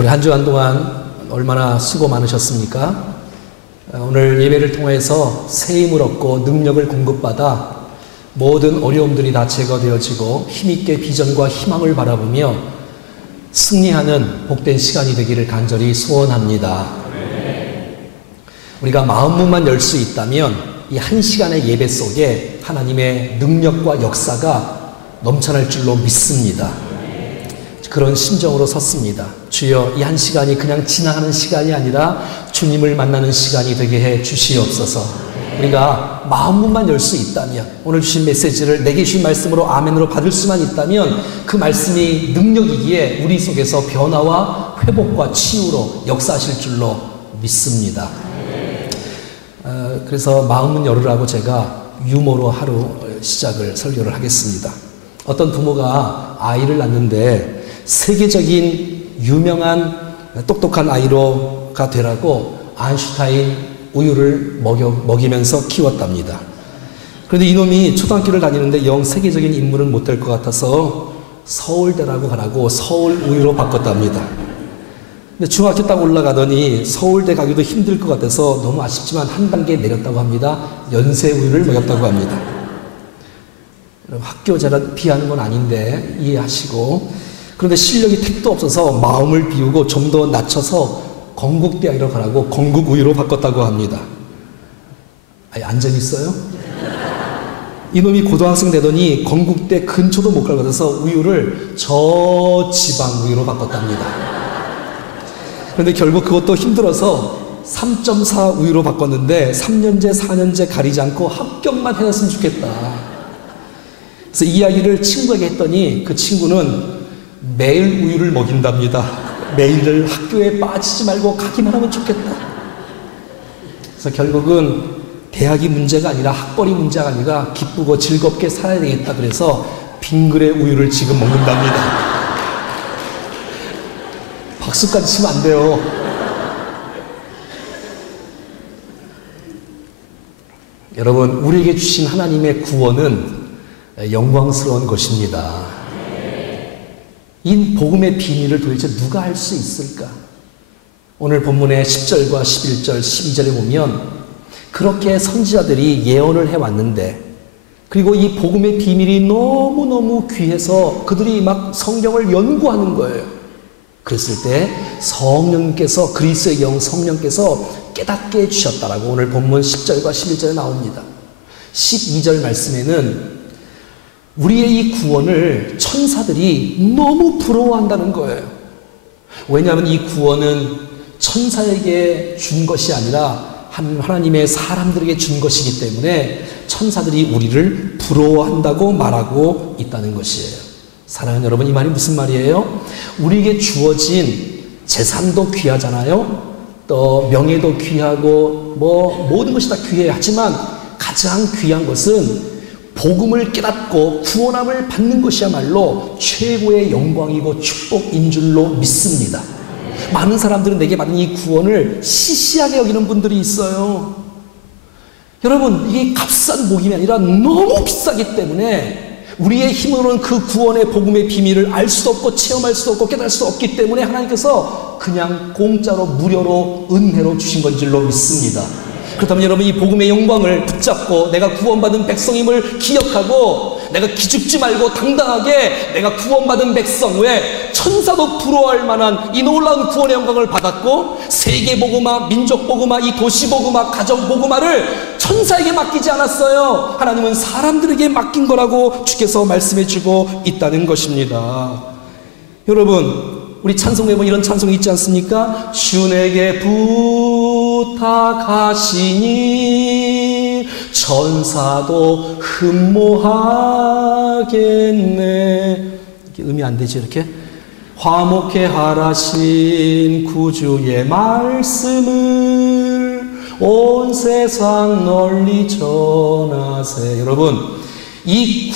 우리 한 주간 동안 얼마나 수고 많으셨습니까? 오늘 예배를 통해서 새 힘을 얻고 능력을 공급받아 모든 어려움들이 다 제거되어지고 힘있게 비전과 희망을 바라보며 승리하는 복된 시간이 되기를 간절히 소원합니다. 우리가 마음문만 열 수 있다면 이 한 시간의 예배 속에 하나님의 능력과 역사가 넘쳐날 줄로 믿습니다. 그런 심정으로 섰습니다. 주여, 이 한 시간이 그냥 지나가는 시간이 아니라 주님을 만나는 시간이 되게 해 주시옵소서. 우리가 마음문만 열 수 있다면, 오늘 주신 메시지를 내게 주신 말씀으로 아멘으로 받을 수만 있다면 그 말씀이 능력이기에 우리 속에서 변화와 회복과 치유로 역사하실 줄로 믿습니다. 그래서 마음문 열으라고 제가 유머로 하루 시작을 설교를 하겠습니다. 어떤 부모가 아이를 낳는데 세계적인 유명한 똑똑한 아이로가 되라고 아인슈타인 우유를 먹이면서 키웠답니다. 그런데 이놈이 초등학교를 다니는데 영 세계적인 인물은 못 될 것 같아서 서울대라고 가라고 서울 우유로 바꿨답니다. 근데 중학교 딱 올라가더니 서울대 가기도 힘들 것 같아서 너무 아쉽지만 한 단계 내렸다고 합니다. 연세 우유를 먹였다고 합니다. 학교 제가 비하는 건 아닌데 이해하시고, 그런데 실력이 택도 없어서 마음을 비우고 좀 더 낮춰서 건국대학으로 가라고 건국우유로 바꿨다고 합니다. 아니, 안 재밌어요? 이놈이 고등학생 되더니 건국대 근처도 못 갈 것 같아서 우유를 저지방우유로 바꿨답니다. 그런데 결국 그것도 힘들어서 3.4 우유로 바꿨는데 3년제 4년제 가리지 않고 합격만 해놨으면 좋겠다. 그래서 이 이야기를 친구에게 했더니 그 친구는 매일 우유를 먹인답니다. 매일 학교에 빠지지 말고 가기만 하면 좋겠다. 그래서 결국은 대학이 문제가 아니라 학벌이 문제가 아니라 기쁘고 즐겁게 살아야 되겠다. 그래서 빙그레 우유를 지금 먹는답니다. 박수까지 치면 안 돼요. 여러분, 우리에게 주신 하나님의 구원은 영광스러운 것입니다. 이 복음의 비밀을 도대체 누가 알 수 있을까? 오늘 본문의 10절과 11절, 12절에 보면 그렇게 선지자들이 예언을 해왔는데, 그리고 이 복음의 비밀이 너무너무 귀해서 그들이 막 성경을 연구하는 거예요. 그랬을 때 성령께서, 그리스도의 영 성령께서 깨닫게 해주셨다라고 오늘 본문 10절과 11절에 나옵니다. 12절 말씀에는 우리의 이 구원을 천사들이 너무 부러워한다는 거예요. 왜냐하면 이 구원은 천사에게 준 것이 아니라 하나님의 사람들에게 준 것이기 때문에 천사들이 우리를 부러워한다고 말하고 있다는 것이에요. 사랑하는 여러분, 이 말이 무슨 말이에요? 우리에게 주어진 재산도 귀하잖아요. 또 명예도 귀하고 모든 것이 다 귀해요. 하지만 가장 귀한 것은 복음을 깨닫고 구원함을 받는 것이야말로 최고의 영광이고 축복인 줄로 믿습니다. 많은 사람들은 내게 받은 이 구원을 시시하게 여기는 분들이 있어요. 여러분, 이게 값싼 복음이 아니라 너무 비싸기 때문에 우리의 힘으로는 그 구원의 복음의 비밀을 알 수도 없고 체험할 수도 없고 깨달을 수도 없기 때문에 하나님께서 그냥 공짜로 무료로 은혜로 주신 건 줄로 믿습니다. 그렇다면 여러분, 이 복음의 영광을 붙잡고 내가 구원받은 백성임을 기억하고 내가 기죽지 말고 당당하게 내가 구원받은 백성, 왜 천사도 부러워할 만한 이 놀라운 구원의 영광을 받았고 세계 복음화, 민족 복음화, 이 도시 복음화, 가정 복음화를 천사에게 맡기지 않았어요. 하나님은 사람들에게 맡긴 거라고 주께서 말씀해 주고 있다는 것입니다. 여러분, 우리 찬송에 보면 이런 찬송이 있지 않습니까? 주에게 부탁하시니 천사도 흠모하겠네. 이렇게 음이 안 되지, 이렇게? 화목해 하라신 구주의 말씀을 온 세상 널리 전하세. 여러분, 이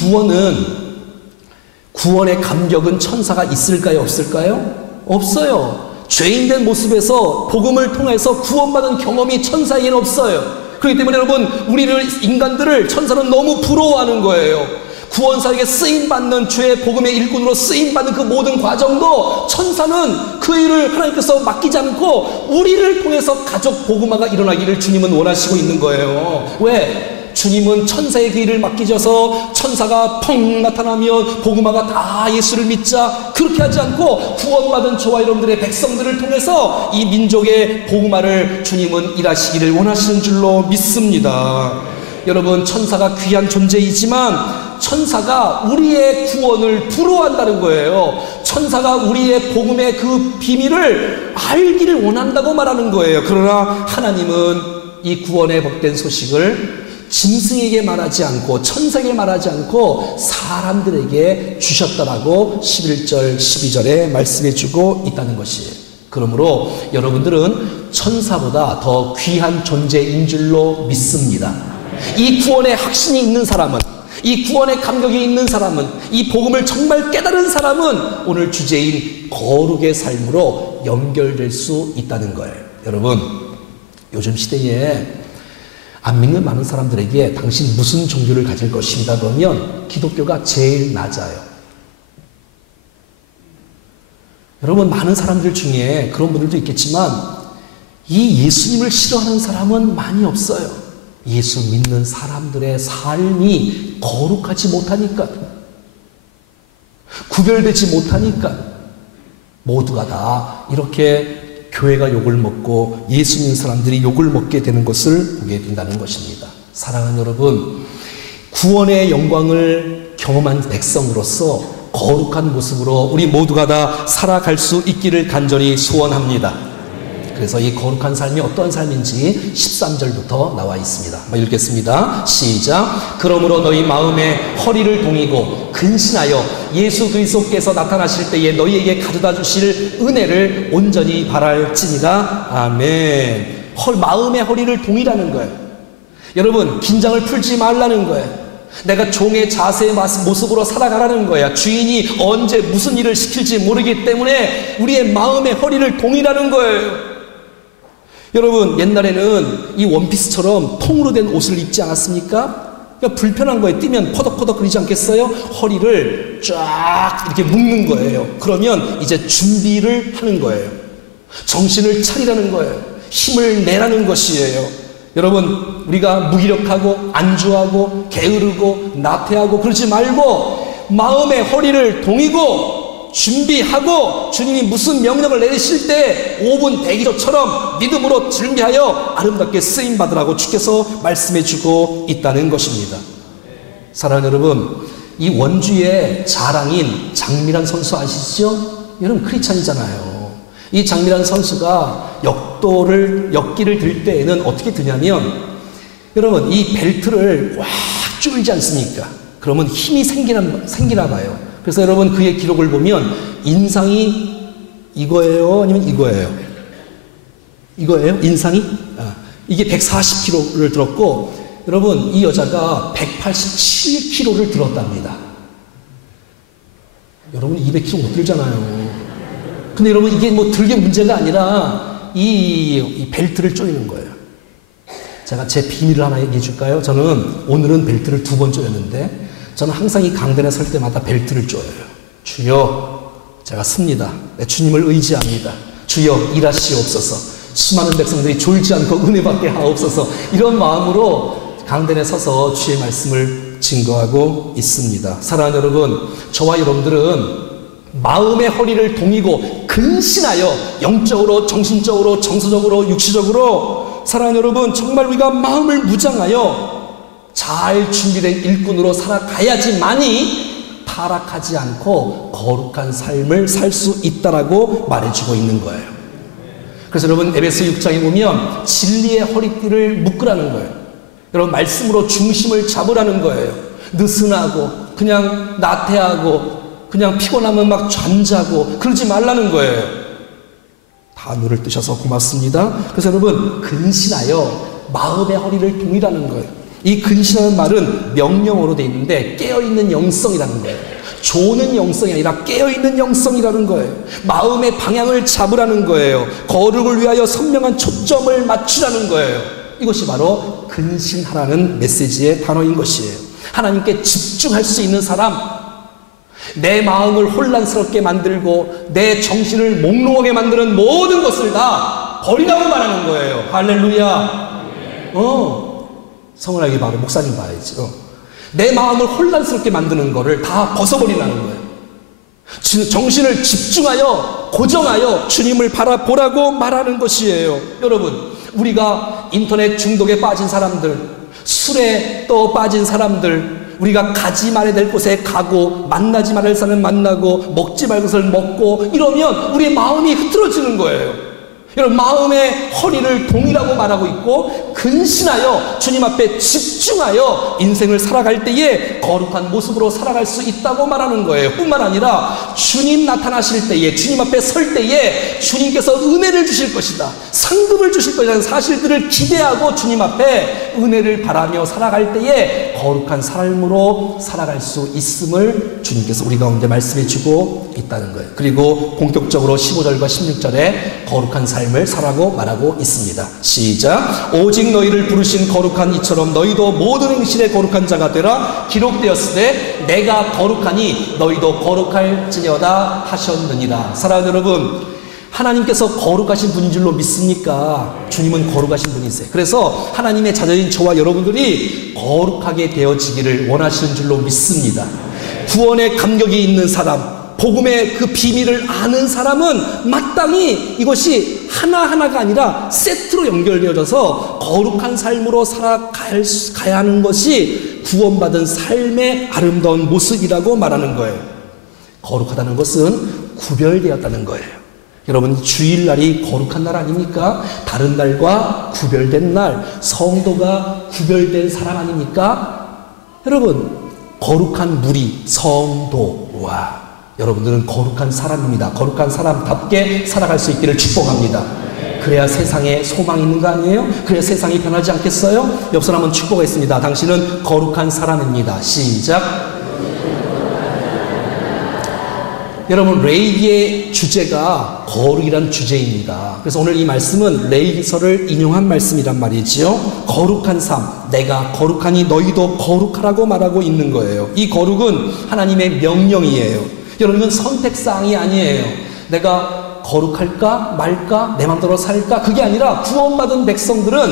구원의 감격은 천사가 있을까요, 없을까요? 없어요. 죄인된 모습에서 복음을 통해서 구원받은 경험이 천사에게는 없어요. 그렇기 때문에 여러분, 우리를 인간들을 천사는 너무 부러워하는 거예요. 구원사에게 쓰임받는 죄의 복음의 일꾼으로 쓰임받는 그 모든 과정도 천사는 그 일을 하나님께서 맡기지 않고 우리를 통해서 가족 복음화가 일어나기를 주님은 원하시고 있는 거예요. 왜? 주님은 천사의 그 일을 맡기셔서 천사가 펑 나타나면 복음화가 다 예수를 믿자, 그렇게 하지 않고 구원받은 저와 여러분들의 백성들을 통해서 이 민족의 복음화를 주님은 일하시기를 원하시는 줄로 믿습니다. 여러분, 천사가 귀한 존재이지만 천사가 우리의 구원을 부러워한다는 거예요. 천사가 우리의 복음의 그 비밀을 알기를 원한다고 말하는 거예요. 그러나 하나님은 이 구원의 복된 소식을 짐승에게 말하지 않고 천사에게 말하지 않고 사람들에게 주셨다라고 11절 12절에 말씀해 주고 있다는 것이에요. 그러므로 여러분들은 천사보다 더 귀한 존재인 줄로 믿습니다. 이 구원의 확신이 있는 사람은, 이 구원의 감격이 있는 사람은, 이 복음을 정말 깨달은 사람은 오늘 주제인 거룩의 삶으로 연결될 수 있다는 거예요. 여러분, 요즘 시대에 안 믿는 많은 사람들에게 당신 무슨 종교를 가질 것입니다 그러면 기독교가 제일 낮아요. 여러분, 많은 사람들 중에 그런 분들도 있겠지만 이 예수님을 싫어하는 사람은 많이 없어요. 예수 믿는 사람들의 삶이 거룩하지 못하니까, 구별되지 못하니까 모두가 다 이렇게 교회가 욕을 먹고 예수 믿는 사람들이 욕을 먹게 되는 것을 보게 된다는 것입니다. 사랑하는 여러분, 구원의 영광을 경험한 백성으로서 거룩한 모습으로 우리 모두가 다 살아갈 수 있기를 간절히 소원합니다. 그래서 이 거룩한 삶이 어떠한 삶인지 13절부터 나와 있습니다. 한번 읽겠습니다. 시작. 그러므로 너희 마음에 허리를 동이고 근신하여 예수 그리스도께서 나타나실 때에 너희에게 가져다 주실 은혜를 온전히 바랄지니라. 아멘. 마음의 허리를 동이라는 거예요. 여러분, 긴장을 풀지 말라는 거예요. 내가 종의 자세의 모습으로 살아가라는 거야. 주인이 언제 무슨 일을 시킬지 모르기 때문에 우리의 마음의 허리를 동이라는 거예요. 여러분, 옛날에는 이 원피스처럼 통으로 된 옷을 입지 않았습니까? 그러니까 불편한 거예요. 뛰면 퍼덕퍼덕 거리지 않겠어요? 허리를 쫙 이렇게 묶는 거예요. 그러면 이제 준비를 하는 거예요. 정신을 차리라는 거예요. 힘을 내라는 것이에요. 여러분, 우리가 무기력하고 안주하고 게으르고 나태하고 그러지 말고 마음의 허리를 동이고 준비하고 주님이 무슨 명령을 내리실 때 5분 대기조처럼 믿음으로 준비하여 아름답게 쓰임받으라고 주께서 말씀해 주고 있다는 것입니다. 사랑하는 여러분, 이 원주의 자랑인 장미란 선수 아시죠? 여러분, 크리스찬이잖아요. 이 장미란 선수가 역기를 들 때에는 어떻게 드냐면, 여러분, 이 벨트를 꽉 조이지 않습니까? 그러면 힘이 생기나 봐요. 그래서 여러분, 그의 기록을 보면 인상이 이거예요? 아니면 이거예요? 이거예요? 인상이? 이게 140kg를 들었고, 여러분, 이 여자가 187kg를 들었답니다. 여러분, 200kg 못 들잖아요. 근데 여러분, 이게 뭐 들게 문제가 아니라 이 벨트를 조이는 거예요. 제가 제 비밀을 하나 얘기해 줄까요? 저는 오늘은 벨트를 2번 조였는데, 저는 항상 이 강단에 설 때마다 벨트를 조여요. 주여, 제가 씁니다. 내 주님을 의지합니다. 주여, 일하시옵소서. 수많은 백성들이 졸지 않고 은혜받게 하옵소서. 이런 마음으로 강단에 서서 주의 말씀을 증거하고 있습니다. 사랑하는 여러분, 저와 여러분들은 마음의 허리를 동이고 근신하여 영적으로, 정신적으로, 정서적으로, 육시적으로, 사랑하는 여러분, 정말 우리가 마음을 무장하여 잘 준비된 일꾼으로 살아가야지만이 타락하지 않고 거룩한 삶을 살 수 있다라고 말해주고 있는 거예요. 그래서 여러분, 에베소 6장에 보면 진리의 허리띠를 묶으라는 거예요. 여러분, 말씀으로 중심을 잡으라는 거예요. 느슨하고 그냥 나태하고 그냥 피곤하면 막 잠자고 그러지 말라는 거예요. 단어를 뜨셔서 고맙습니다. 그래서 여러분, 근신하여 마음의 허리를 동이라는 거예요. 이 근신하는 말은 명령어로 되어 있는데 깨어있는 영성이라는 거예요. 조는 영성이 아니라 깨어있는 영성이라는 거예요. 마음의 방향을 잡으라는 거예요. 거룩을 위하여 선명한 초점을 맞추라는 거예요. 이것이 바로 근신하라는 메시지의 단어인 것이에요. 하나님께 집중할 수 있는 사람, 내 마음을 혼란스럽게 만들고 내 정신을 몽롱하게 만드는 모든 것을 다 버리라고 말하는 거예요. 할렐루야. 성은아기 바로 목사님 봐야지. 내 마음을 혼란스럽게 만드는 거를 다 벗어버리라는 거예요. 정신을 집중하여 고정하여 주님을 바라보라고 말하는 것이에요. 여러분, 우리가 인터넷 중독에 빠진 사람들, 술에 또 빠진 사람들, 우리가 가지 말아야 될 곳에 가고 만나지 말아야 할 사람을 만나고 먹지 말 것을 먹고 이러면 우리의 마음이 흐트러지는 거예요. 여러분, 마음의 허리를 동이라고 말하고 있고 근신하여 주님 앞에 집중하여 인생을 살아갈 때에 거룩한 모습으로 살아갈 수 있다고 말하는 거예요. 뿐만 아니라 주님 나타나실 때에, 주님 앞에 설 때에 주님께서 은혜를 주실 것이다, 상급을 주실 것이라는 사실들을 기대하고 주님 앞에 은혜를 바라며 살아갈 때에 거룩한 삶으로 살아갈 수 있음을 주님께서 우리 가운데 말씀해 주고 있다는 거예요. 그리고 본격적으로 15절과 16절에 거룩한 삶을 살라고 말하고 있습니다. 시작. 오직 너희를 부르신 거룩한 이처럼 너희도 모든 행실에 거룩한 자가 되라. 기록되었으되 내가 거룩하니 너희도 거룩할지니어다 하셨느니라. 사랑하는 여러분, 하나님께서 거룩하신 분인 줄로 믿습니까? 주님은 거룩하신 분이세요. 그래서 하나님의 자녀인 저와 여러분들이 거룩하게 되어지기를 원하시는 줄로 믿습니다. 구원의 감격이 있는 사람, 복음의 그 비밀을 아는 사람은 마땅히 이것이 하나하나가 아니라 세트로 연결되어져서 거룩한 삶으로 살아가야 하는 것이 구원받은 삶의 아름다운 모습이라고 말하는 거예요. 거룩하다는 것은 구별되었다는 거예요. 여러분, 주일날이 거룩한 날 아닙니까? 다른 날과 구별된 날, 성도가 구별된 사람 아닙니까? 여러분, 거룩한 무리, 성도와 여러분들은 거룩한 사람입니다. 거룩한 사람답게 살아갈 수 있기를 축복합니다. 그래야 세상에 소망이 있는 거 아니에요? 그래야 세상이 변하지 않겠어요? 옆 사람은 축복했습니다. 당신은 거룩한 사람입니다. 시작. 여러분, 레이기의 주제가 거룩이란 주제입니다. 그래서 오늘 이 말씀은 레이기서를 인용한 말씀이란 말이지요. 거룩한 삶, 내가 거룩하니 너희도 거룩하라고 말하고 있는 거예요. 이 거룩은 하나님의 명령이에요. 여러분, 이건 선택사항이 아니에요. 내가 거룩할까 말까, 내 마음대로 살까, 그게 아니라 구원받은 백성들은,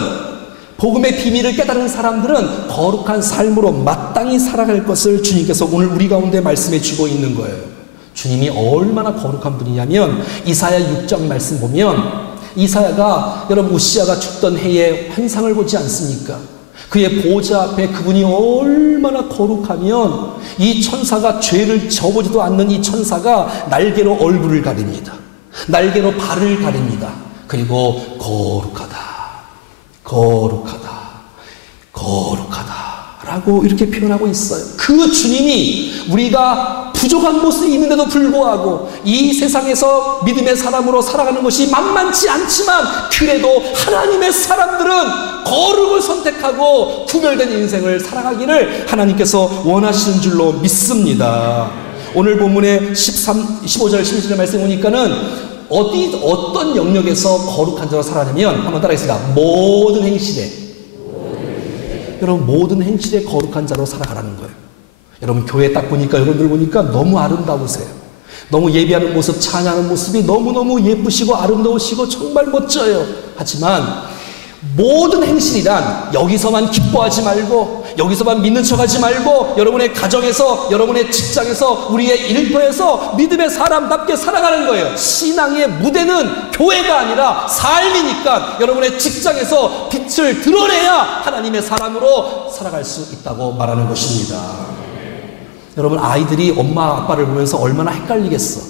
복음의 비밀을 깨달은 사람들은 거룩한 삶으로 마땅히 살아갈 것을 주님께서 오늘 우리 가운데 말씀해 주고 있는 거예요. 주님이 얼마나 거룩한 분이냐면 이사야 6장 말씀 보면, 이사야가 여러분 우시아가 죽던 해에 환상을 보지 않습니까? 그의 보좌 앞에 그분이 얼마나 거룩하면 이 천사가, 죄를 저보지도 않는 이 천사가 날개로 얼굴을 가립니다. 날개로 발을 가립니다. 그리고 거룩하다, 거룩하다, 거룩하다 라고 이렇게 표현하고 있어요. 그 주님이 우리가 부족한 모습이 있는데도 불구하고 이 세상에서 믿음의 사람으로 살아가는 것이 만만치 않지만 그래도 하나님의 사람들은 거룩을 선택하고 구별된 인생을 살아가기를 하나님께서 원하시는 줄로 믿습니다. 오늘 본문의 15절 16절의 말씀 보니까는 어떤 영역에서 거룩한 자로 살아가냐면, 한번 따라하겠습니다. 모든 행실에, 여러분, 모든 행실에 거룩한 자로 살아가라는 거예요. 여러분, 교회 딱 보니까, 여러분들 보니까 너무 아름다우세요. 너무 예배하는 모습, 찬양하는 모습이 너무너무 예쁘시고 아름다우시고 정말 멋져요. 하지만 모든 행실이란 여기서만 기뻐하지 말고, 여기서만 믿는 척하지 말고, 여러분의 가정에서, 여러분의 직장에서, 우리의 일터에서 믿음의 사람답게 살아가는 거예요. 신앙의 무대는 교회가 아니라 삶이니까 여러분의 직장에서 빛을 드러내야 하나님의 사람으로 살아갈 수 있다고 말하는 것입니다. 여러분, 아이들이 엄마 아빠를 보면서 얼마나 헷갈리겠어.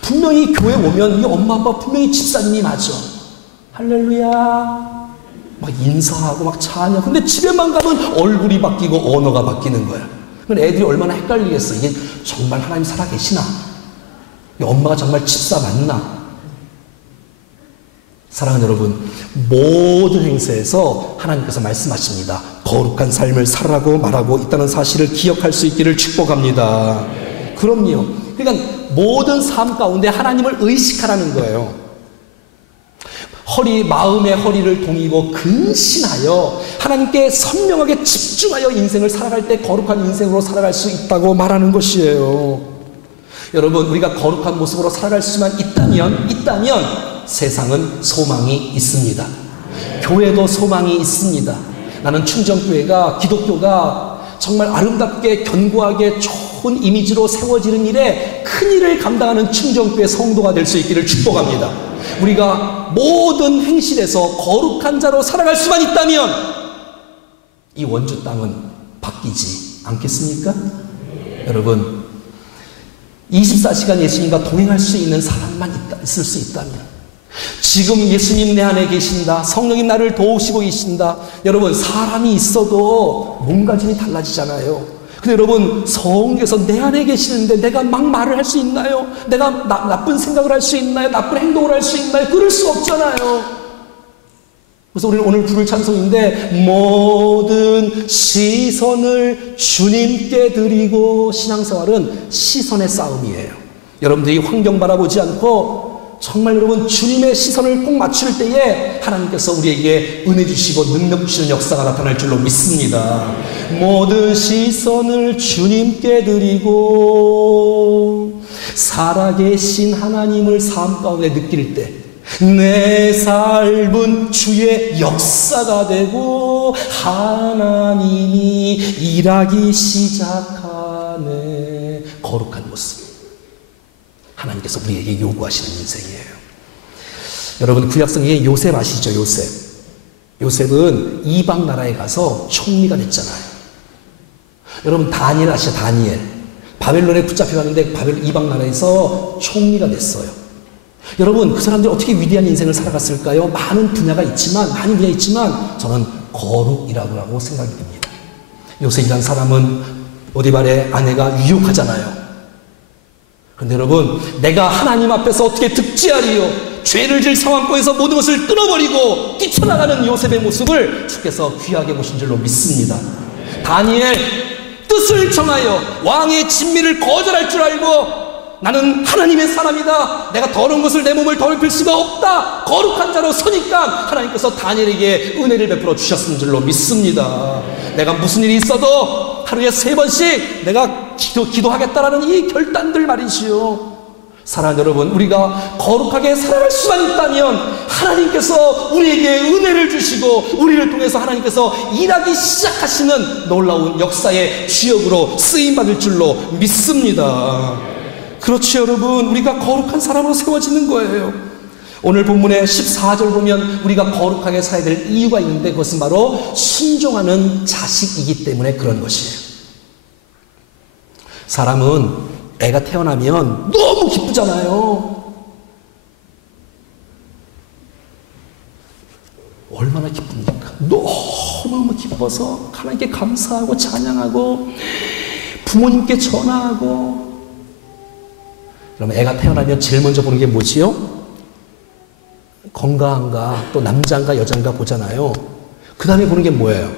분명히 교회 오면 이 엄마 아빠 분명히 집사님이 맞아. 할렐루야 막 인사하고 막 찬양. 근데 집에만 가면 얼굴이 바뀌고 언어가 바뀌는 거야. 그럼 애들이 얼마나 헷갈리겠어. 이게 정말 하나님 살아계시나? 이 엄마가 정말 집사 맞나? 사랑하는 여러분, 모든 행세에서 하나님께서 말씀하십니다. 거룩한 삶을 살아라고 말하고 있다는 사실을 기억할 수 있기를 축복합니다. 그럼요. 그러니까 모든 삶 가운데 하나님을 의식하라는 거예요. 마음의 허리를 동이고 근신하여 하나님께 선명하게 집중하여 인생을 살아갈 때 거룩한 인생으로 살아갈 수 있다고 말하는 것이에요. 여러분, 우리가 거룩한 모습으로 살아갈 수만 있다면 세상은 소망이 있습니다. 교회도 소망이 있습니다. 나는 충정교회가, 기독교가 정말 아름답게 견고하게 좋은 이미지로 세워지는 일에 큰 일을 감당하는 충정교회 성도가 될 수 있기를 축복합니다. 우리가 모든 행실에서 거룩한 자로 살아갈 수만 있다면 이 원주 땅은 바뀌지 않겠습니까? 여러분, 24시간 예수님과 동행할 수 있는 사람만 있을 수 있다면, 지금 예수님 내 안에 계신다, 성령님 나를 도우시고 계신다. 여러분, 사람이 있어도 몸가짐이 달라지잖아요. 근데 여러분, 성령께서 내 안에 계시는데 내가 막 말을 할 수 있나요? 내가 나쁜 생각을 할 수 있나요? 나쁜 행동을 할 수 있나요? 그럴 수 없잖아요. 그래서 우리는 오늘 부를 찬송인데, 모든 시선을 주님께 드리고, 신앙생활은 시선의 싸움이에요. 여러분들이 환경 바라보지 않고 정말 여러분 주님의 시선을 꼭 맞출 때에 하나님께서 우리에게 은혜 주시고 능력 주시는 역사가 나타날 줄로 믿습니다. 모든 시선을 주님께 드리고 살아계신 하나님을 삶 가운데 느낄 때 내 삶은 주의 역사가 되고 하나님이 일하기 시작하네. 거룩한 모습, 하나님께서 우리에게 요구하시는 인생이에요. 여러분, 구약성경에 요셉 아시죠? 요셉은 이방 나라에 가서 총리가 됐잖아요. 여러분, 다니엘 아시죠? 다니엘. 바벨론에 붙잡혀가는데 이방 나라에서 총리가 됐어요. 여러분, 그 사람들이 어떻게 위대한 인생을 살아갔을까요? 많은 분야가 있지만 저는 거룩이라고 생각이 듭니다. 요셉이라는 사람은 오디발의 아내가 유혹하잖아요. 그런데 여러분, 내가 하나님 앞에서 어떻게 득지하리요? 죄를 질 상황권에서 모든 것을 끊어버리고 뛰쳐나가는 요셉의 모습을 주께서 귀하게 보신 줄로 믿습니다. 다니엘, 뜻을 정하여 왕의 진미를 거절할 줄 알고 나는 하나님의 사람이다, 내가 더러운 것을 내 몸을 더럽힐 수가 없다, 거룩한 자로 서니까 하나님께서 다니엘에게 은혜를 베풀어 주셨는 줄로 믿습니다. 내가 무슨 일이 있어도 하루에 3번씩 내가 기도하겠다라는 이 결단들 말이지요. 사랑하는 여러분, 우리가 거룩하게 살아갈 수만 있다면 하나님께서 우리에게 은혜를 주시고 우리를 통해서 하나님께서 일하기 시작하시는 놀라운 역사의 주역으로 쓰임받을 줄로 믿습니다. 그렇지 여러분, 우리가 거룩한 사람으로 세워지는 거예요. 오늘 본문의 14절 보면 우리가 거룩하게 살아야 될 이유가 있는데, 그것은 바로 순종하는 자식이기 때문에 그런 것이에요. 사람은 애가 태어나면 너무 기쁘잖아요. 얼마나 기쁩니까? 너무너무 기뻐서 하나님께 감사하고 찬양하고 부모님께 전화하고. 그러면 애가 태어나면 제일 먼저 보는 게 뭐지요? 건강한가, 또 남자인가 여자인가 보잖아요. 그 다음에 보는 게 뭐예요?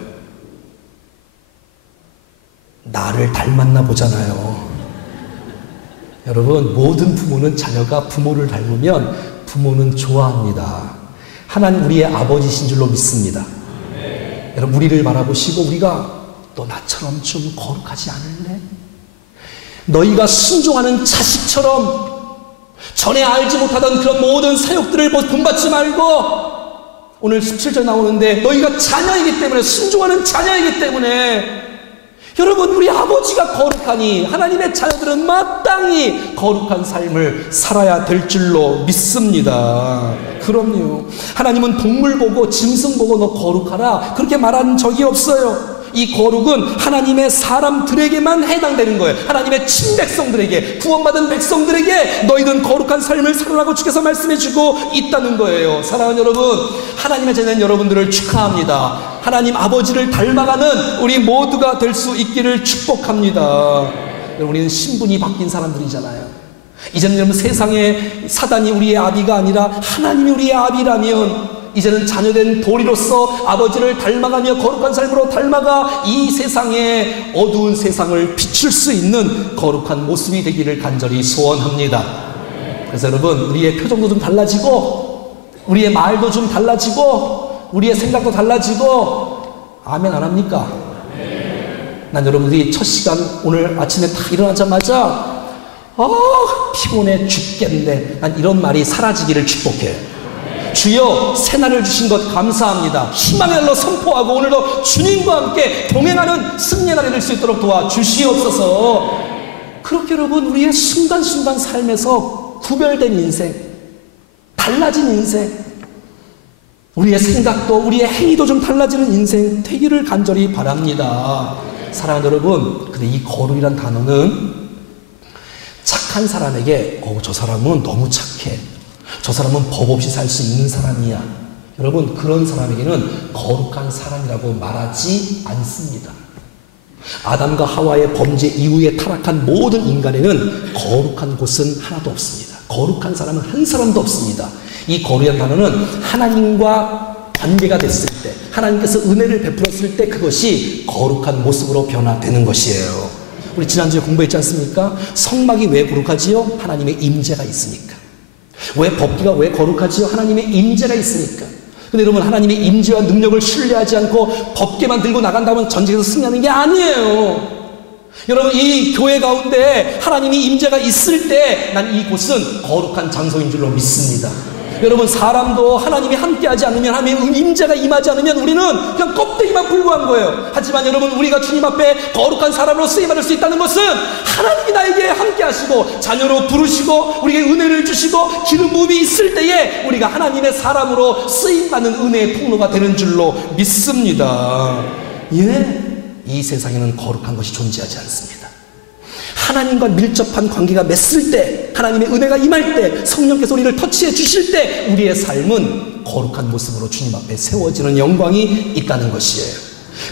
나를 닮았나 보잖아요. 여러분, 모든 부모는 자녀가 부모를 닮으면 부모는 좋아합니다. 하나님 우리의 아버지신 줄로 믿습니다. 여러분, 우리를 바라보시고 우리가 너 나처럼 좀 거룩하지 않을래? 너희가 순종하는 자식처럼 전에 알지 못하던 그런 모든 사역들을 본받지 말고, 오늘 17절 나오는데 너희가 자녀이기 때문에, 순종하는 자녀이기 때문에, 여러분 우리 아버지가 거룩하니 하나님의 자녀들은 마땅히 거룩한 삶을 살아야 될 줄로 믿습니다. 그럼요. 하나님은 동물 보고 짐승 보고 너 거룩하라 그렇게 말한 적이 없어요. 이 거룩은 하나님의 사람들에게만 해당되는 거예요. 하나님의 친백성들에게, 구원받은 백성들에게 너희는 거룩한 삶을 살아라고 주께서 말씀해주고 있다는 거예요. 사랑하는 여러분, 하나님의 자녀인 여러분들을 축하합니다. 하나님 아버지를 닮아가는 우리 모두가 될 수 있기를 축복합니다. 우리는 신분이 바뀐 사람들이잖아요. 이제는 여러분, 세상에 사단이 우리의 아비가 아니라 하나님이 우리의 아비라면, 이제는 자녀된 도리로서 아버지를 닮아가며 거룩한 삶으로 닮아가 이 세상에, 어두운 세상을 비출 수 있는 거룩한 모습이 되기를 간절히 소원합니다. 그래서 여러분, 우리의 표정도 좀 달라지고 우리의 말도 좀 달라지고 우리의 생각도 달라지고 아멘 안 합니까? 난 여러분들이 첫 시간 오늘 아침에 딱 일어나자마자 피곤해 죽겠네. 난 이런 말이 사라지기를 축복해요. 주여 새날을 주신 것 감사합니다. 희망의 날로 선포하고 오늘도 주님과 함께 동행하는 승리의 날이 될 수 있도록 도와주시옵소서. 그렇게 여러분 우리의 순간순간 삶에서 구별된 인생, 달라진 인생, 우리의 생각도 우리의 행위도 좀 달라지는 인생 되기를 간절히 바랍니다. 사랑하는 여러분, 근데 이 거룩이란 단어는 착한 사람에게 저 사람은 너무 착해, 저 사람은 법 없이 살 수 있는 사람이야, 여러분 그런 사람에게는 거룩한 사람이라고 말하지 않습니다. 아담과 하와의 범죄 이후에 타락한 모든 인간에는 거룩한 곳은 하나도 없습니다. 거룩한 사람은 한 사람도 없습니다. 이 거룩한 단어는 하나님과 관계가 됐을 때, 하나님께서 은혜를 베풀었을 때 그것이 거룩한 모습으로 변화되는 것이에요. 우리 지난주에 공부했지 않습니까? 성막이 왜 거룩하지요? 하나님의 임재가 있으니까. 왜 법궤가 왜 거룩하지요? 하나님의 임재가 있으니까. 근데 여러분, 하나님의 임재와 능력을 신뢰하지 않고 법궤만 들고 나간다면 전쟁에서 승리하는 게 아니에요. 여러분, 이 교회 가운데 하나님이 임재가 있을 때 난 이곳은 거룩한 장소인 줄로 믿습니다. 여러분, 사람도 하나님이 함께하지 않으면, 하나님의 임재가 임하지 않으면 우리는 그냥 껍데기만 불과한 거예요. 하지만 여러분, 우리가 주님 앞에 거룩한 사람으로 쓰임받을 수 있다는 것은 하나님이 나에게 함께하시고 자녀로 부르시고 우리에게 은혜를 주시고 기름 부음이 있을 때에 우리가 하나님의 사람으로 쓰임받는 은혜의 풍로가 되는 줄로 믿습니다. 이 세상에는 거룩한 것이 존재하지 않습니다. 하나님과 밀접한 관계가 맺을 때, 하나님의 은혜가 임할 때, 성령께서 우리를 터치해 주실 때 우리의 삶은 거룩한 모습으로 주님 앞에 세워지는 영광이 있다는 것이에요.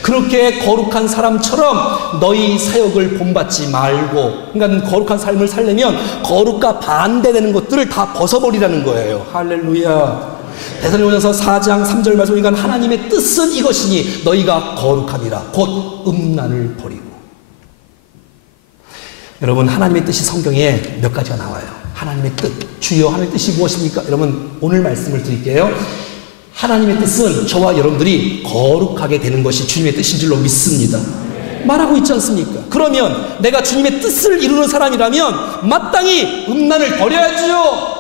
그렇게 거룩한 사람처럼 너희 사역을 본받지 말고, 그러니까 거룩한 삶을 살려면 거룩과 반대되는 것들을 다 벗어버리라는 거예요. 할렐루야. 데살로니가서 4장 3절 말씀, 그러니까 하나님의 뜻은 이것이니 너희가 거룩하니라, 곧 음란을 버리고. 여러분, 하나님의 뜻이 성경에 몇 가지가 나와요. 하나님의 뜻, 주여 하나님의 뜻이 무엇입니까? 여러분, 오늘 말씀을 드릴게요. 하나님의 뜻은 저와 여러분들이 거룩하게 되는 것이 주님의 뜻인 줄로 믿습니다. 말하고 있지 않습니까? 그러면 내가 주님의 뜻을 이루는 사람이라면 마땅히 음란을 버려야지요.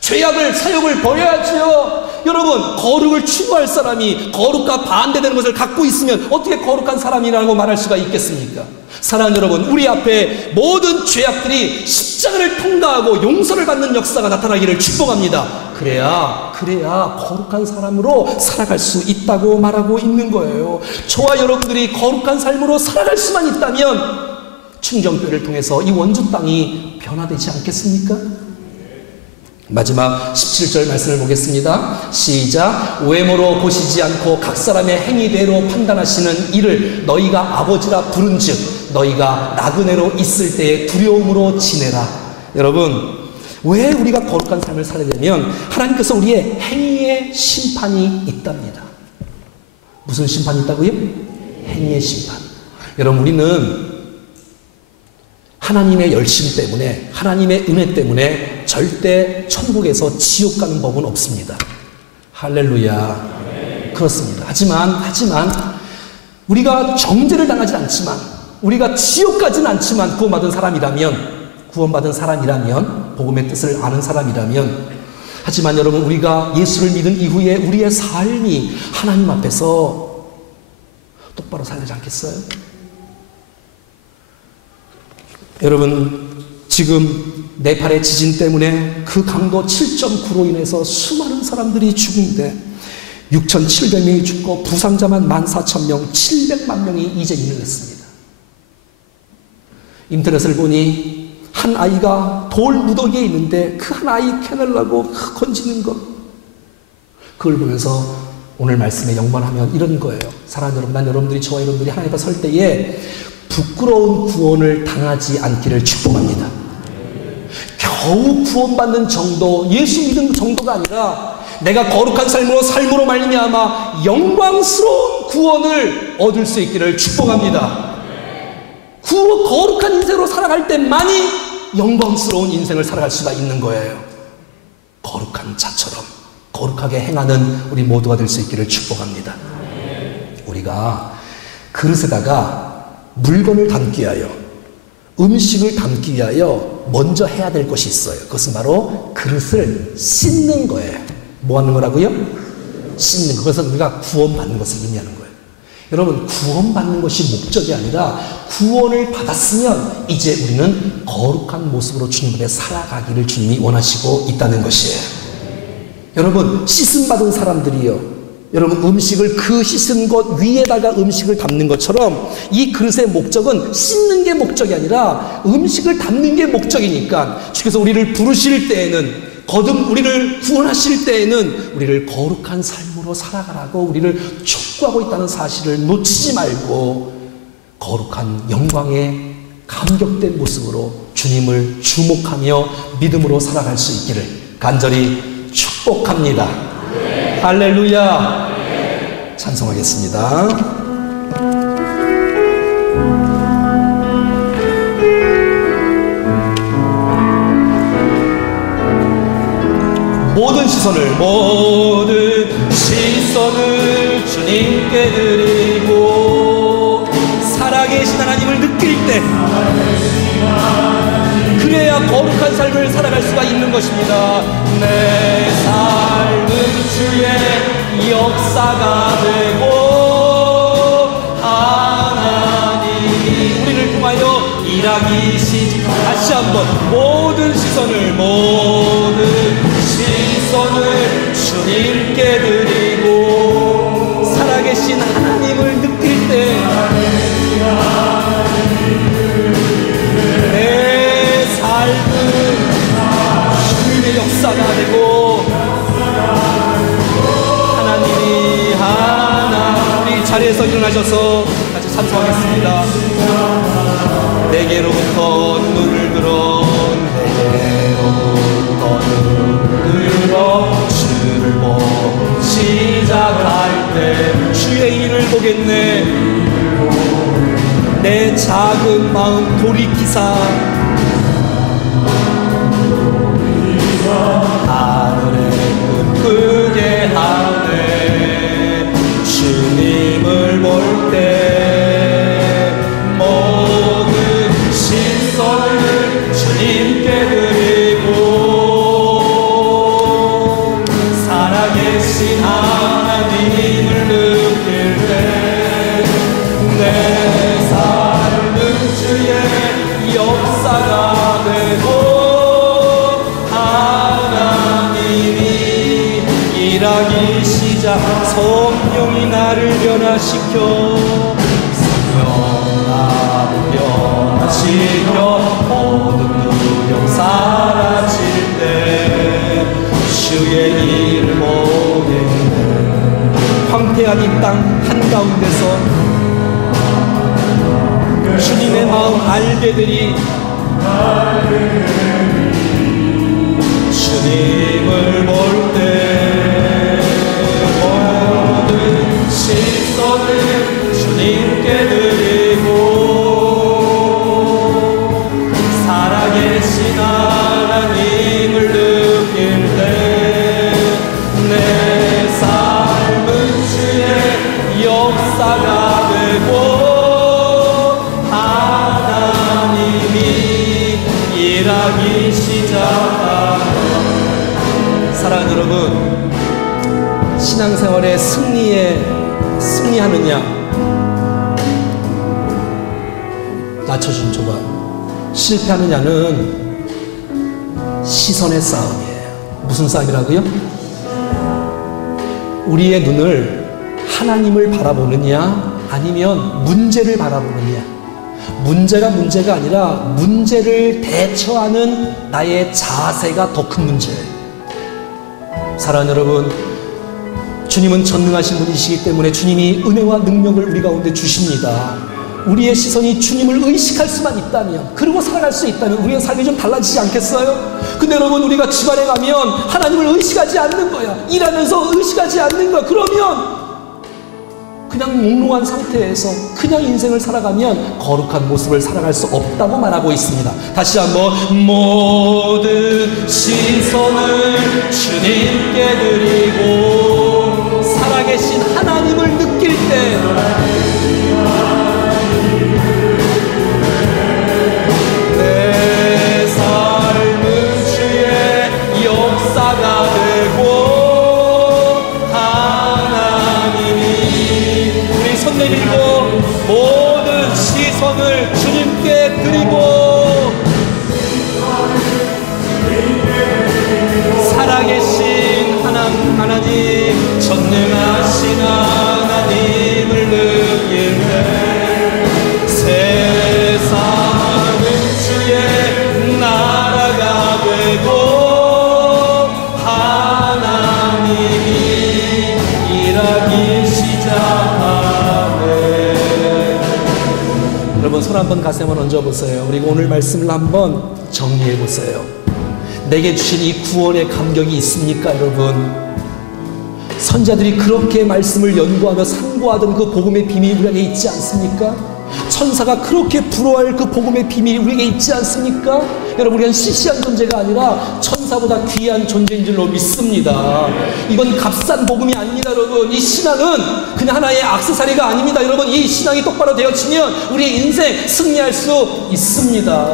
죄악을, 사욕을 버려야지요. 여러분, 거룩을 추구할 사람이 거룩과 반대되는 것을 갖고 있으면 어떻게 거룩한 사람이라고 말할 수가 있겠습니까? 사랑하는 여러분, 우리 앞에 모든 죄악들이 십자가를 통과하고 용서를 받는 역사가 나타나기를 축복합니다. 그래야 거룩한 사람으로 살아갈 수 있다고 말하고 있는 거예요. 저와 여러분들이 거룩한 삶으로 살아갈 수만 있다면 충정교회를 통해서 이 원주 땅이 변화되지 않겠습니까? 마지막 17절 말씀을 보겠습니다. 시작. 외모로 보시지 않고 각 사람의 행위대로 판단하시는 이를 너희가 아버지라 부른즉 너희가 나그네로 있을 때의 두려움으로 지내라. 여러분, 왜 우리가 거룩한 삶을 살려면 하나님께서 우리의 행위의 심판이 있답니다. 무슨 심판이 있다고요? 행위의 심판. 여러분, 우리는 하나님의 열심 때문에, 하나님의 은혜 때문에 절대 천국에서 지옥 가는 법은 없습니다. 할렐루야. 그렇습니다. 하지만 우리가 정죄를 당하지 않지만, 우리가 지옥 가지는 않지만 구원받은 사람이라면, 복음의 뜻을 아는 사람이라면, 하지만 여러분, 우리가 예수를 믿은 이후에 우리의 삶이 하나님 앞에서 똑바로 살지 않겠어요? 여러분, 지금 네팔의 지진 때문에 그 강도 7.9로 인해서 수많은 사람들이 죽는데 6,700명이 죽고 부상자만 14,000명, 700만 명이 이재민을 했습니다. 인터넷을 보니 한 아이가 돌 무더기에 있는데 그 한 아이 캐내려고 건지는 것, 그걸 보면서 오늘 말씀에 영반하면 이런 거예요. 사랑하는 여러분, 난 여러분들이, 저와 여러분들이 하나님 앞에 설 때에 부끄러운 구원을 당하지 않기를 축복합니다. 겨우 구원받는 정도, 예수 믿는 정도가 아니라 내가 거룩한 삶으로 말미암아 영광스러운 구원을 얻을 수 있기를 축복합니다. 거룩한 인생으로 살아갈 때만이 영광스러운 인생을 살아갈 수가 있는 거예요. 거룩한 자처럼, 거룩하게 행하는 우리 모두가 될 수 있기를 축복합니다. 우리가 그릇에다가 물건을 담기 위하여, 음식을 담기 위하여 먼저 해야 될 것이 있어요. 그것은 바로 그릇을 씻는 거예요. 뭐 하는 거라고요? 씻는 거. 그래서 우리가 구원받는 것을 의미하는 거예요. 여러분, 구원받는 것이 목적이 아니라 구원을 받았으면 이제 우리는 거룩한 모습으로 주님 앞에 살아가기를 주님이 원하시고 있다는 것이에요. 여러분, 씻음 받은 사람들이요, 여러분, 음식을 그 씻은 것 위에다가 음식을 담는 것처럼 이 그릇의 목적은 씻는 게 목적이 아니라 음식을 담는 게 목적이니까 주께서 우리를 부르실 때에는, 거듭 우리를 구원하실 때에는 우리를 거룩한 삶으로 살아가라고 우리를 촉구하고 있다는 사실을 놓치지 말고 거룩한 영광의 감격된 모습으로 주님을 주목하며 믿음으로 살아갈 수 있기를 간절히 축복합니다. 할렐루야. 찬송하겠습니다. 모든 시선을 주님께 드리고 살아계신 하나님을 느낄 때 그래야 거룩한 삶을 살아갈 수가 있는 것입니다. 내 삶은 주의 역사가 되고 하나님이 우리를 통하여 일하기 시작. 다시 한번 모든 시선을 주님께 드리고 살아계신 하나님을 느낄 때 내 삶은 주님의 역사가 되고 우리 자리에서 일어나셔서 같이 찬송하겠습니다. 내게로부터 눈을 들어 주를 보고 시작할 때 주의 일을 보겠네. 내 작은 마음 돌이키사 하늘에 꿈꾸게 하네. 주님을 볼 때 모든 신선을 주님께 드리고 살아계신 하나님을 느낄 때 내 삶은 주의 역사가 되고 하나님이 일하기 시작. 성령이 나를 변화시켜 모든 두려움 사라질 때 주의 일을 보게 황폐한 이 땅 한가운데서 주님의 마음 알게 되니 주님을 볼 때 모든 시선을 주님께 드리고 살아계신 하나님을 느낄 때 내 삶은 주의 역사가 되고 하나님이 일하기 시작하고. 사랑하는 여러분, 신앙생활의 승리하느냐 낮춰준 조각, 실패하느냐는 시선의 싸움이에요. 무슨 싸움이라고요? 우리의 눈을 하나님을 바라보느냐 아니면 문제를 바라보느냐. 문제가 아니라 문제를 대처하는 나의 자세가 더 큰 문제예요. 사랑하는 여러분, 주님은 전능하신 분이시기 때문에 주님이 은혜와 능력을 우리 가운데 주십니다. 우리의 시선이 주님을 의식할 수만 있다면, 그리고 살아갈 수 있다면 우리의 삶이 좀 달라지지 않겠어요? 근데 여러분, 우리가 집안에 가면 하나님을 의식하지 않는 거야. 일하면서 의식하지 않는 거야. 그러면 그냥 몽롱한 상태에서 그냥 인생을 살아가면 거룩한 모습을 살아갈 수 없다고 말하고 있습니다. 다시 한번 모든 시선을 주님께 드리고 한번 가슴에 얹어보세요. 그리고 오늘 말씀을 한번 정리해보세요. 내게 주신 이 구원의 감격이 있습니까, 여러분? 선자들이 그렇게 말씀을 연구하며 상고하던 그 복음의 비밀이 우리에게 있지 않습니까? 천사가 그렇게 부러워할 그 복음의 비밀이 우리에게 있지 않습니까? 여러분, 우리는 시시한 존재가 아니라 천사보다 귀한 존재인 줄로 믿습니다. 이건 값싼 복음이 아닙니다, 여러분. 이 신앙은 그냥 하나의 액세서리가 아닙니다. 여러분, 이 신앙이 똑바로 되어지면 우리의 인생 승리할 수 있습니다.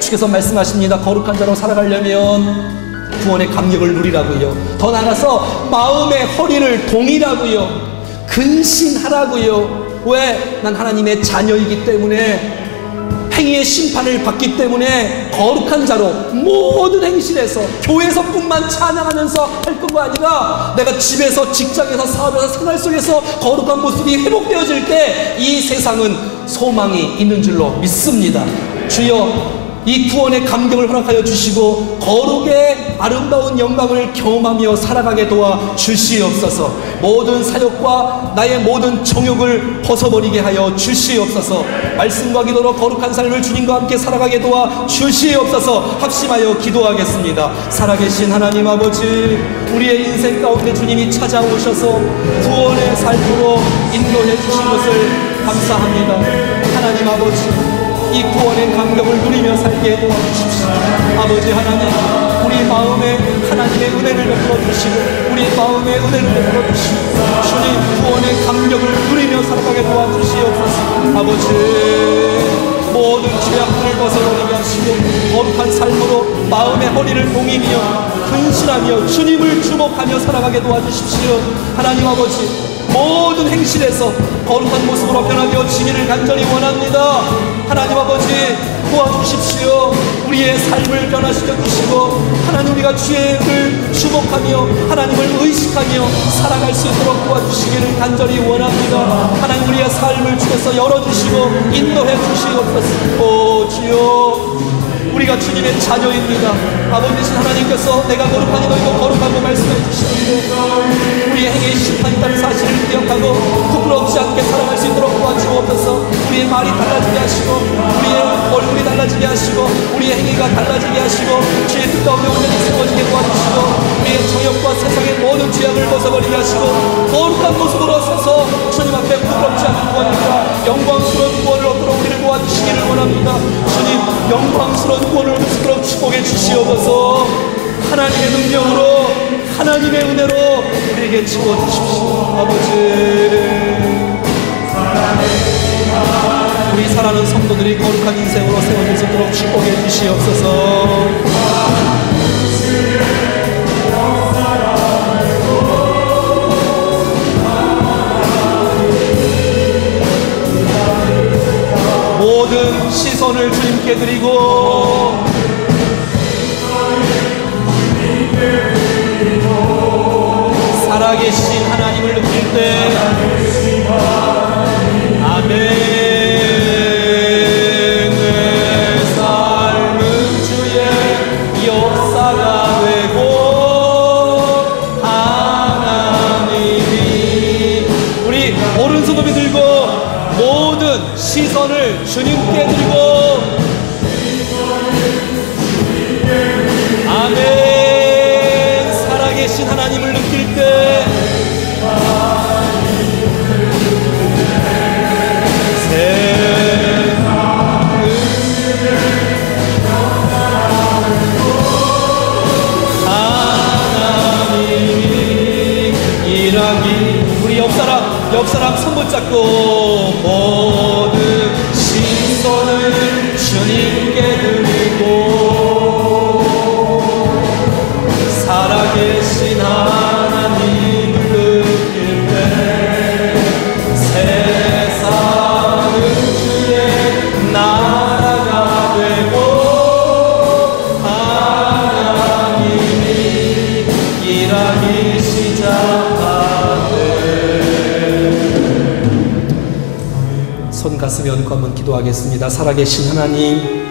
주께서 말씀하십니다. 거룩한 자로 살아가려면 구원의 감격을 누리라고요. 더 나아가서 마음의 허리를 동이라고요. 근신하라고요. 왜? 난 하나님의 자녀이기 때문에, 행위의 심판을 받기 때문에 거룩한 자로 모든 행실에서, 교회에서뿐만 찬양하면서 할 것가 아니라 내가 집에서, 직장에서, 사업에서, 생활 속에서 거룩한 모습이 회복되어질 때 이 세상은 소망이 있는 줄로 믿습니다. 주여, 이 구원의 감격을 허락하여 주시고 거룩의 아름다운 영광을 경험하며 살아가게 도와 주시옵소서. 모든 사역과 나의 모든 정욕을 벗어버리게 하여 주시옵소서. 말씀과 기도로 거룩한 삶을 주님과 함께 살아가게 도와 주시옵소서. 합심하여 기도하겠습니다. 살아계신 하나님 아버지, 우리의 인생 가운데 주님이 찾아오셔서 구원의 삶으로 인도해 주신 것을 감사합니다. 하나님 아버지, 이 구원의 감격을 누리며 살게 도와주십시오. 아버지 하나님, 우리 마음에 하나님의 은혜를 베풀어 주시고, 우리 마음에 은혜를 베풀어 주시고, 주님 구원의 감격을 누리며 살아가게 도와주시옵소서. 아버지, 모든 죄악들을 벗어버리게 하시고 거룩한 삶으로 마음의 허리를 동이며 근신하며 주님을 주목하며 살아가게 도와주십시오. 하나님 아버지, 모든 행실에서 거룩한 모습으로 변화되어지기를 간절히 원합니다. 하나님 아버지, 도와주십시오. 우리의 삶을 변화시켜 주시고 하나님, 우리가 주를 주목하며 하나님을 의식하며 살아갈 수 있도록 도와주시기를 간절히 원합니다. 하나님, 우리의 삶을 주께서 열어주시고 인도해 주시옵소서. 오 주여, 우리가 주님의 자녀입니다. 아버지신 하나님께서 내가 거룩하니 너희도 거룩하고 말씀해 주시는데, 우리의 행위의 심판이 있다는 사실을 기억하고 부끄럽지 않게 살아갈 수 있도록 도와주옵소서. 우리의 말이 달라지게 하시고, 우리의 얼굴이 달라지게 하시고, 우리의 행위가 달라지게 하시고, 주의 뜻 가운데 온전히 세워지게 도와주시고, 우리의 정욕과 세상의 모든 죄악을 벗어버리게 하시고 거룩한 모습으로 서서 주님 앞에 부끄럽지 않은 구원과 영광스러운 구원을 얻도록 우리를 도와주시기를 원합니다. 주님, 영광스러운 구원을 얻도록 축복해 주시옵소서. 하나님의 능력으로, 하나님의 은혜로 우리에게 채워주십시오. 아버지, 우리 사랑하는 성도들이 거룩한 인생으로 세워질 수 있도록 축복해 주시옵소서. 모든 시선을 주님께 드리고 살아계신 하나님을 느낄 때, 아멘. 내 삶은 주의 역사가 되고 하나님이, 우리 오른손 높이 들고 모든 시선을 주님께 드리고 아멘. 살아계신 하나님을 느낄 때 하나님이 일하기, 우리 옆사람 손 붙잡고 모든 시선을 주님께 드리고 살아계신 하나님을 느낄 때 세상은 주의 나라가 되고 하나님이 일하기 시작하네. 손 가슴에 얹고 한번 기도하겠습니다. 살아계신 하나님,